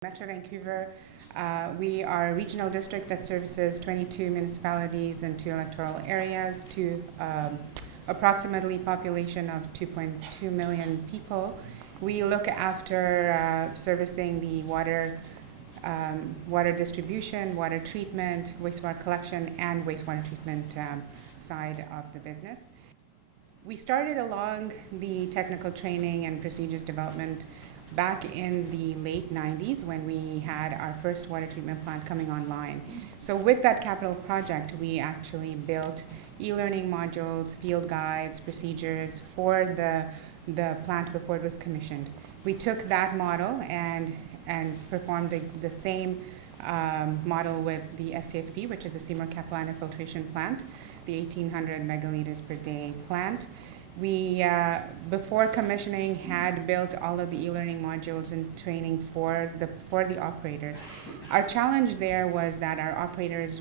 Metro Vancouver. We are a regional district that services 22 municipalities and 2 electoral areas to approximately population of 2.2 million people. We look after servicing the water distribution, water treatment, wastewater collection, and wastewater treatment side of the business. We started along the technical training and procedures development back in the late 90s when we had our first water treatment plant coming online. So with that capital project, we actually built e-learning modules, field guides, procedures for the plant before it was commissioned. We took that model and performed the same model with the SCFP, which is the Seymour Kaplan filtration plant, the 1,800 megaliters per day plant. We, before commissioning, had built all of the e-learning modules and training for the operators. Our challenge there was that our operators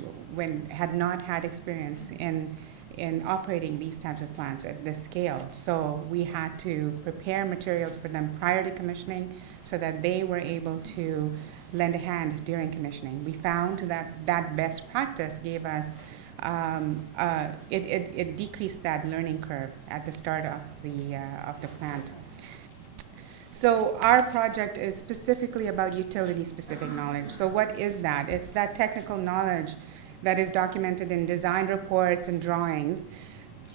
had not had experience in operating these types of plants at this scale. So we had to prepare materials for them prior to commissioning so that they were able to lend a hand during commissioning. We found that best practice gave us it decreased that learning curve at the start of the plant. So our project is specifically about utility-specific knowledge. So what is that? It's that technical knowledge that is documented in design reports and drawings.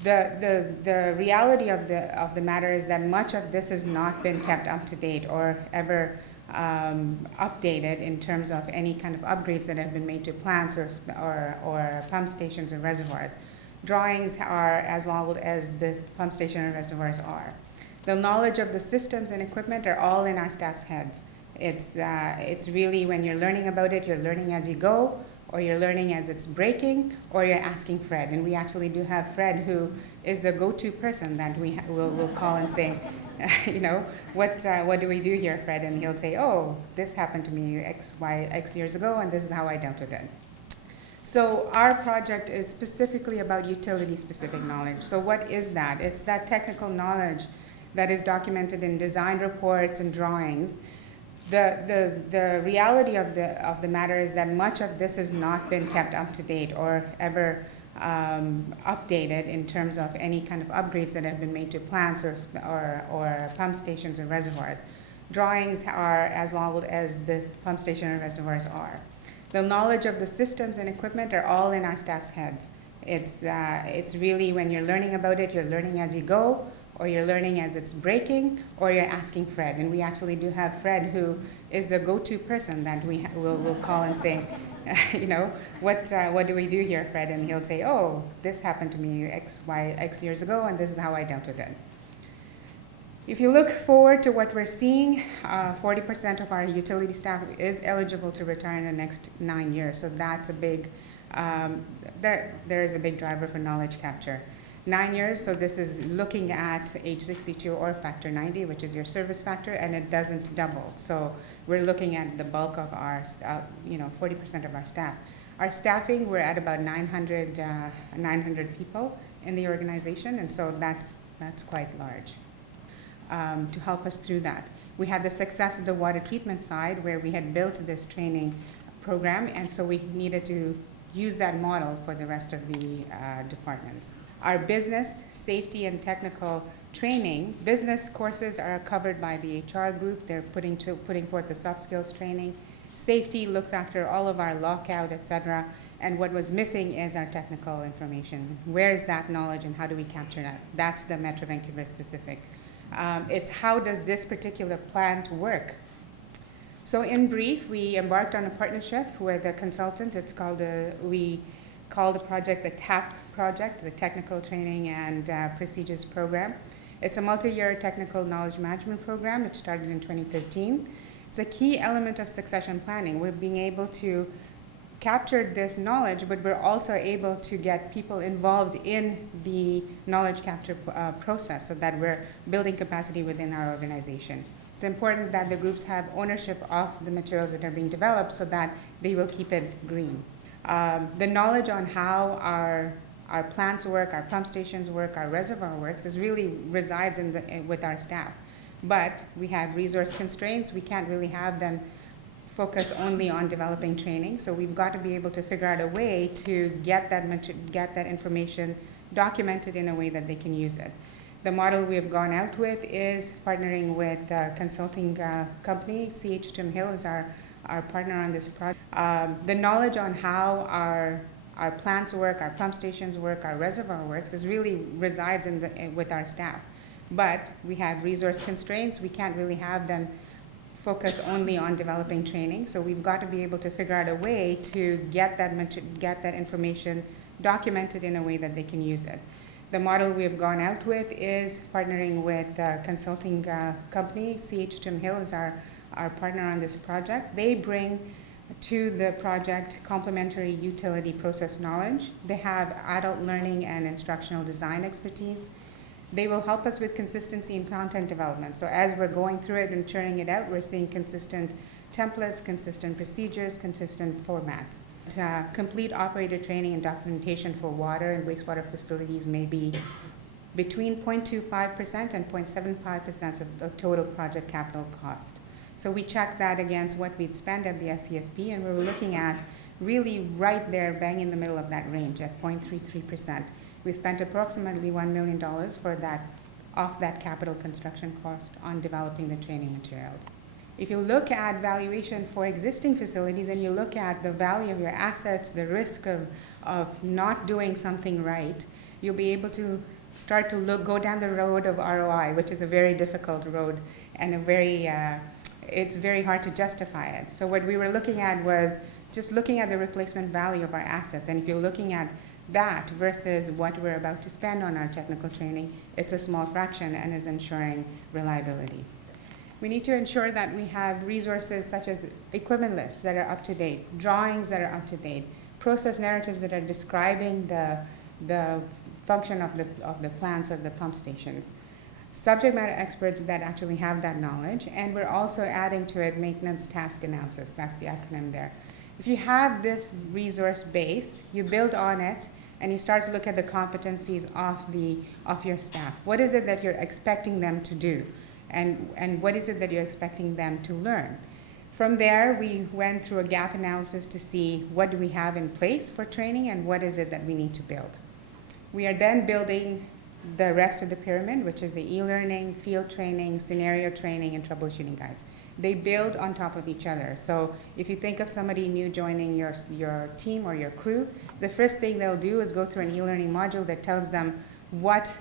The reality of the matter is that much of this has not been kept up to date or ever updated in terms of any kind of upgrades that have been made to plants or pump stations and reservoirs. Drawings are as old as the pump station and reservoirs are. The knowledge of the systems and equipment are all in our staff's heads. It's really when you're learning about it, you're learning as you go, or you're learning as it's breaking, or you're asking Fred. And we actually do have Fred, who is the go-to person that we'll call and say, what do we do here, Fred? And he'll say, oh, this happened to me X years ago, and this is how I dealt with it. So our project is specifically about utility-specific knowledge. So what is that? It's that technical knowledge that is documented in design reports and drawings. The reality of the matter is that much of this has not been kept up to date or ever updated in terms of any kind of upgrades that have been made to plants or pump stations and reservoirs. Drawings are as old as the pump station and reservoirs are. The knowledge of the systems and equipment are all in our staff's heads. It's really when you're learning about it, you're learning as you go, or you're learning as it's breaking, or you're asking Fred. And we actually do have Fred, who is the go-to person that we'll call and say, what do we do here, Fred? And he'll say, oh, this happened to me X years ago, and this is how I dealt with it. If you look forward to what we're seeing, 40% of our utility staff is eligible to retire in the next 9 years. So that's a big, there is a big driver for knowledge capture. 9 years, so this is looking at age 62 or factor 90, which is your service factor, and it doesn't double. So we're looking at the bulk of our, 40% of our staff. Our staffing, we're at about 900 people in the organization, and so that's quite large. To help us through that, we had the success of the water treatment side, where we had built this training program, and so we needed to use that model for the rest of the departments. Our business, safety, and technical training, business courses are covered by the HR group. They're putting forth the soft skills training. Safety looks after all of our lockout, etc. And what was missing is our technical information. Where is that knowledge and how do we capture that? That's the Metro Vancouver specific. It's how does this particular plant work? So in brief, we embarked on a partnership with a consultant. We call the project the TAP project, the Technical Training and Procedures Program. It's a multi-year technical knowledge management program that started in 2013. It's a key element of succession planning. We're being able to capture this knowledge, but we're also able to get people involved in the knowledge capture process so that we're building capacity within our organization. It's important that the groups have ownership of the materials that are being developed so that they will keep it green. The knowledge on how our plants work, our pump stations work, our reservoir works resides with our staff. But we have resource constraints. We can't really have them focus only on developing training. So we've got to be able to figure out a way to get that information documented in a way that they can use it. The model we have gone out with is partnering with a consulting company. CH Tim Hill is our partner on this project. The knowledge on how our plants work, our pump stations work, our reservoir works really resides with our staff. But we have resource constraints. We can't really have them focus only on developing training. So we've got to be able to figure out a way to get that information documented in a way that they can use it. The model we have gone out with is partnering with a consulting company. CH Tim Hill is our partner on this project. They bring to the project complementary utility process knowledge. They have adult learning and instructional design expertise. They will help us with consistency in content development. So as we're going through it and churning it out, we're seeing consistent templates, consistent procedures, consistent formats. Complete operator training and documentation for water and wastewater facilities may be between 0.25% and 0.75% of the total project capital cost. So we checked that against what we'd spend at the SCFP, and we were looking at really right there, bang in the middle of that range at 0.33%. We spent approximately $1 million for that, off that capital construction cost on developing the training materials. If you look at valuation for existing facilities and you look at the value of your assets, the risk of not doing something right, you'll be able to start to go down the road of ROI, which is a very difficult road and it's very hard to justify it. So what we were looking at was just looking at the replacement value of our assets. And if you're looking at that versus what we're about to spend on our technical training, it's a small fraction and is ensuring reliability. We need to ensure that we have resources such as equipment lists that are up to date, drawings that are up to date, process narratives that are describing the function of the plants or the pump stations, subject matter experts that actually have that knowledge, and we're also adding to it maintenance task analysis. That's the acronym there. If you have this resource base, you build on it, and you start to look at the competencies of your staff. What is it that you're expecting them to do? And what is it that you're expecting them to learn? From there, we went through a gap analysis to see what do we have in place for training and what is it that we need to build. We are then building the rest of the pyramid, which is the e-learning, field training, scenario training, and troubleshooting guides. They build on top of each other. So if you think of somebody new joining your team or your crew, the first thing they'll do is go through an e-learning module that tells them what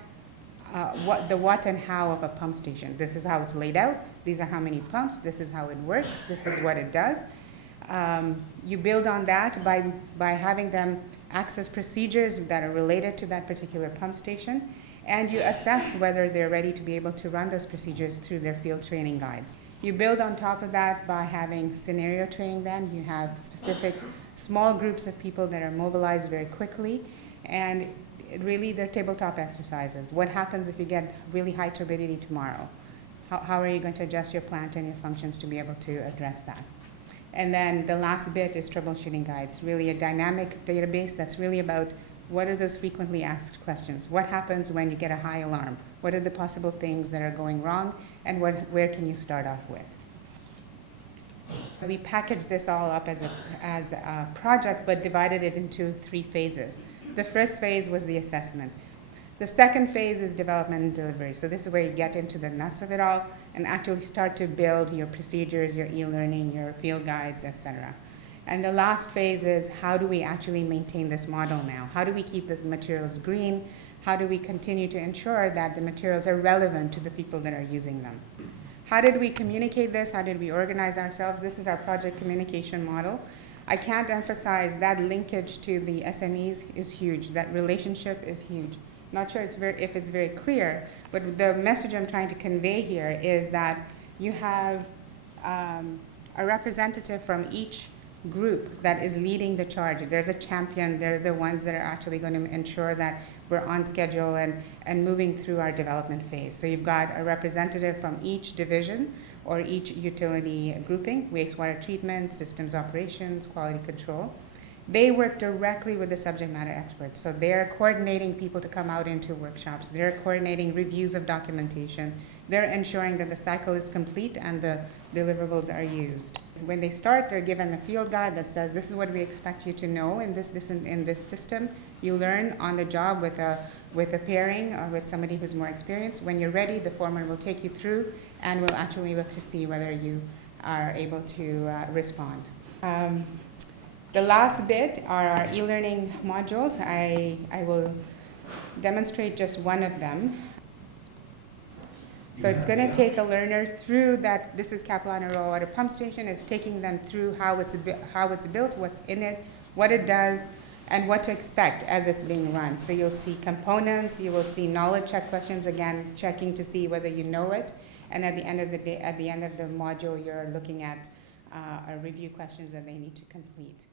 and how of a pump station. This is how it's laid out. These are how many pumps. This is how it works. This is what it does. You build on that by having them access procedures that are related to that particular pump station, and you assess whether they're ready to be able to run those procedures through their field training guides. You build on top of that by having scenario training then. You have specific small groups of people that are mobilized very quickly, and really they're tabletop exercises. What happens if you get really high turbidity tomorrow? How are you going to adjust your plant and your functions to be able to address that? And then the last bit is troubleshooting guides, really a dynamic database that's really about what are those frequently asked questions? What happens when you get a high alarm? What are the possible things that are going wrong, and where can you start off with? We packaged this all up as a project, but divided it into 3 phases. The first phase was the assessment. The second phase is development and delivery. So this is where you get into the nuts of it all and actually start to build your procedures, your e-learning, your field guides, etc. And the last phase is how do we actually maintain this model now? How do we keep the materials green? How do we continue to ensure that the materials are relevant to the people that are using them? How did we communicate this? How did we organize ourselves? This is our project communication model. I can't emphasize that linkage to the SMEs is huge. That relationship is huge. Not sure if it's very clear, but the message I'm trying to convey here is that you have a representative from each group that is leading the charge. They're the champion. They're the ones that are actually going to ensure that we're on schedule and moving through our development phase. So you've got a representative from each division or each utility grouping, wastewater treatment, systems operations, quality control. They work directly with the subject matter experts. So they're coordinating people to come out into workshops. They're coordinating reviews of documentation. they're ensuring that the cycle is complete and the deliverables are used. When they start, they're given a field guide that says, this is what we expect you to know in this system. You learn on the job with a pairing or with somebody who's more experienced. When you're ready, the foreman will take you through and will actually look to see whether you are able to respond. The last bit are our e-learning modules. I will demonstrate just one of them. So it's going to take a learner through that. This is Capilano Raw Water Pump Station. It's taking them through how it's built, what's in it, what it does, and what to expect as it's being run. So you'll see components, you will see knowledge check questions, again, checking to see whether you know it. And at the end of the day, at the end of the module, you're looking at review questions that they need to complete.